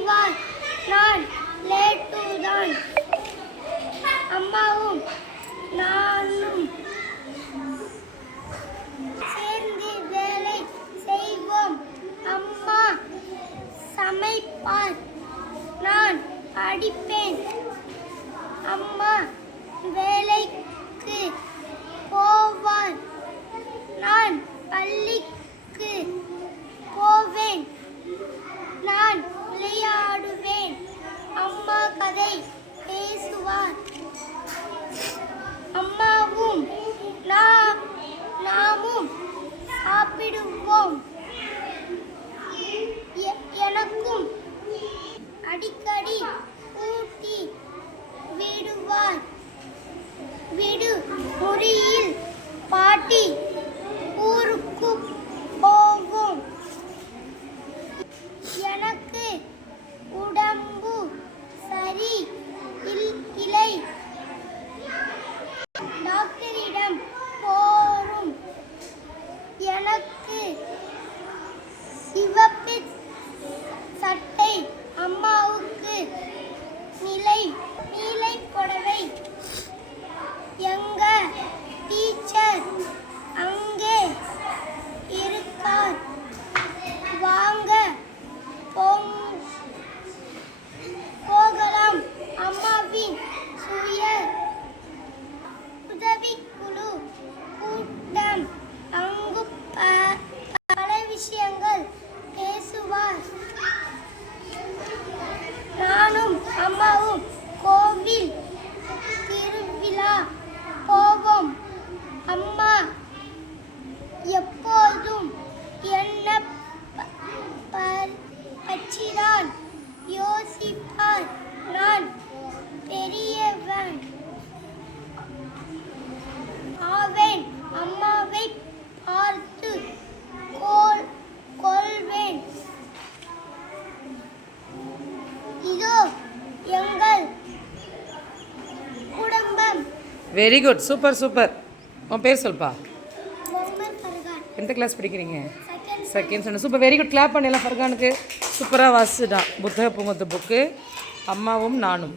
செய்வார். நான் லேட்டுதான். அம்மாவும் நானும் சேர்ந்து வேலை செய்வோம். அம்மா சமைப்பார். நான் படிப்பேன். அம்மா வேலைக்கு போவார். நான் பள்ளிக்கு போவேன். நான் விளையாடுவேன். அம்மா கதை பேசுவார். அம்மாவும் நாமும் சாப்பிடுவோம். எனக்கும் அடிக்கடி ஊட்டி விடுவார். விடுமுறையில் பாட்டி ஊருக்கு போவோம். எனக்கு உடம்பு சரி இல்லை. டாக்டரிடம் போரும். எனக்கு சிவப்பு சட்டை. அம்மாவுக்கு நீலை புடவை. எங்க டீச்சர் அங்கே இருக்கார். வாங்க போகலாம். அம்மாவின் சுய உதவிக்குழு கூட்டம். அங்கு பல விஷயங்கள் பேசுவார். நானும் அம்மாவும் கோவில் திருவிழா போவோம். அம்மா எப்போதும் என்ன பற்றிதான் யோசிப்பார். நான் பெரியவன் ஆவேன். அம்மாவை பார்த்து கொள்வேன். இதோ எங்கள் குடும்பம். Very good, super super. உன் பேர் சொல்ப்பா. முகமது ஃபர்கான். எந்த கிளாஸ் படிக்கிறீங்க? செகண்ட் சொன்ன. Super, very good. கிளாப் பண்ணலாம் ஃபர்கானுக்கு. சூப்பராக வாசிச்சுட்டான். புத்தக பூங்கொத்து புக்கு. அம்மாவும் நானும்.